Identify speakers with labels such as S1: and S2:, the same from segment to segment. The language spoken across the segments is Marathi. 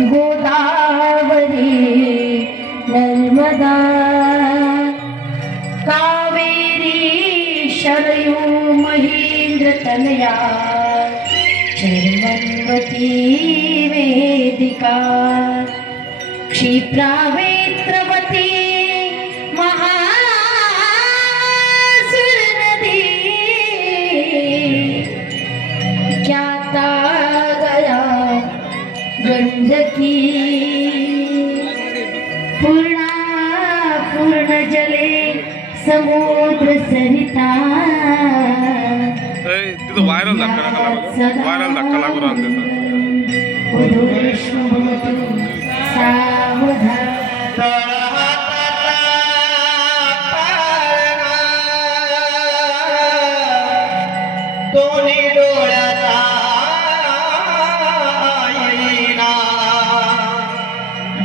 S1: गोदावरी नर्मदा। कावेरी शरयू महेंद्र तनया। चर्मन्वती वेदिका। क्षिप्रावेत्रवती गंधकी। पूर्णा पूर्ण जले समुद्र सरिता।
S2: तिथं व्हायरल धक्का व्हायरल धक्का लागू राहतो
S3: दोन्ही डोळ्याचा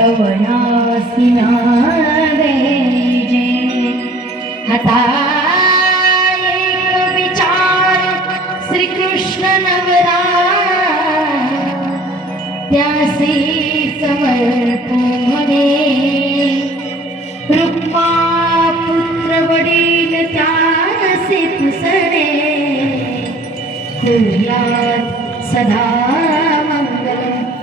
S1: कवनासिना जे। हता एक विचार श्रीकृष्ण नवरा त्यासी समर्पो म्हणे रुक्मा पुत्र वडील त्यासे पुसणे कुर्यात सदा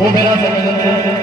S3: Un pedazo